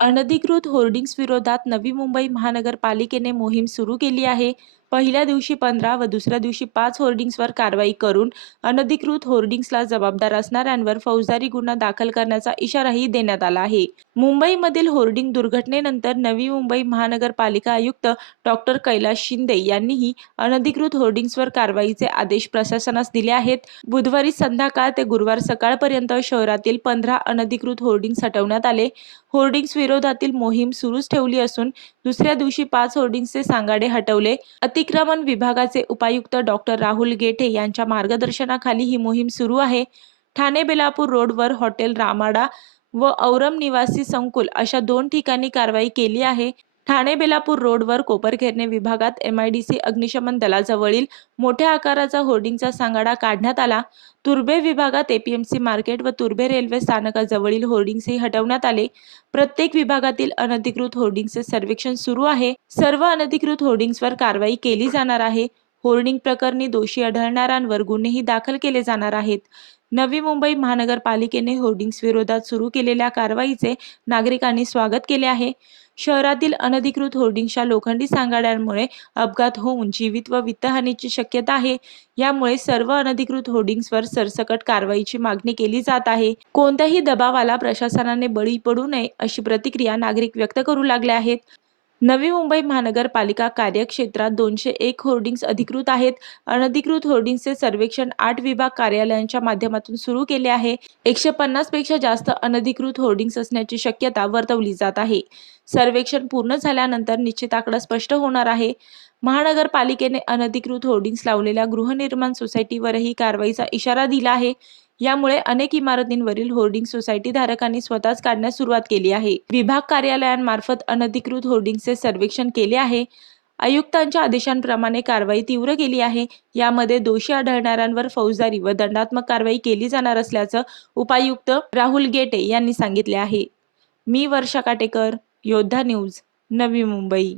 अनधिकृत होर्डिंग्स विरोधात नवी मुंबई महानगरपालिकेने मोहीम सुरू केली आहे. पहिल्या दिवशी पंधरा व दुसऱ्या दिवशी पाच होर्डिंग्सवर कारवाई करून अनधिकृत होर्डिंग्सला जबाबदार असणाऱ्यांवर फौजदारी गुन्हा दाखल करण्याचा इशाराही देण्यात आला आहे. मुंबईमधील होर्डिंग दुर्घटनेनंतर नवी मुंबई महानगरपालिका आयुक्त डॉक्टर कैलास शिंदे यांनीही अनधिकृत होर्डिंग्सवर कारवाईचे आदेश प्रशासनास दिले आहेत. बुधवारी संध्याकाळ ते गुरुवार सकाळपर्यंत शहरातील पंधरा अनधिकृत होर्डिंग्स हटवण्यात आले. होर्डिंग्स विरोधातील मोहीम सुरूच ठेवली असून दुसऱ्या दिवशी पाच होर्डिंग्सचे सांगाडे हटवले. अतिक्रमण विभागाचे उपायुक्त डॉक्टर राहुल गेठे यांच्या मार्गदर्शनाखाली ही मोहीम सुरू आहे. ठाणे बेलापूर रोडवर हॉटेल रामाडा व औरम निवासी संकुल अशा दोन ठिकाणी कारवाई केली आहे. ठाणे बेलापूर रोडवर कोपरखेरणे विभागात एम आय डी सी अग्निशमन दलाजवळील मोठ्या आकाराचा होर्डिंगचा सांगाडा काढण्यात आला. तुर्भे विभागात एपीएमसी मार्केट व तुर्भे रेल्वे स्थानकाजवळील होर्डिंग्सही हटवण्यात आले. प्रत्येक विभागातील अनधिकृत होर्डिंगचे सर्वेक्षण सुरू आहे. सर्व अनधिकृत होर्डिंग्सवर कारवाई केली जाणार आहे. होर्डिंग प्रकरणी दोषी आढळणाऱ्यांवर गुन्हेही दाखल केले जाणार आहेत. नवी मुंबई महानगरपालिकेने होर्डिंग्स विरोधात सुरू केलेल्या कारवाईचे नागरिकांनी स्वागत केले आहे. शहरातील अनधिकृत होर्डिंगच्या लोखंडी सांगाड्यांमुळे अपघात होऊन जीवित व वित्तहानीची शक्यता आहे. यामुळे सर्व अनधिकृत होर्डिंग्सवर सरसकट कारवाईची मागणी केली जात आहे. कोणत्याही दबावाला प्रशासनाने बळी पडू नये अशी प्रतिक्रिया नागरिक व्यक्त करू लागले आहेत. नवी मुंबई महानगरपालिका कार्यक्षेत्रात दोनशे एक होर्डिंग्स अधिकृत आहेत. अनधिकृत होर्डिंग्सचे सर्वेक्षण आठ विभाग कार्यालयांच्या माध्यमातून सुरू केले आहे. एकशे पन्नासपेक्षा जास्त अनधिकृत होर्डिंग्स असण्याची शक्यता वर्तवली जात आहे. सर्वेक्षण पूर्ण झाल्यानंतर निश्चित आकडा स्पष्ट होणार आहे. महानगरपालिकेने अनधिकृत होर्डिंग्स लावलेल्या गृहनिर्माण सोसायटीवरही कारवाईचा इशारा दिला आहे. यामुळे अनेक इमारतींवरील होर्डिंग सोसायटी धारकांनी स्वतःच काढण्यास सुरुवात केली आहे. विभाग कार्यालयांमार्फत अनधिकृत होर्डिंगचे सर्वेक्षण केले आहे. आयुक्तांच्या आदेशांप्रमाणे कारवाई तीव्र केली आहे. यामध्ये दोषी आढळणाऱ्यांवर फौजदारी व दंडात्मक कारवाई केली जाणार असल्याचं उपायुक्त राहुल गेटे यांनी सांगितले आहे. मी वर्षा काटेकर योद्धा न्यूज नवी मुंबई.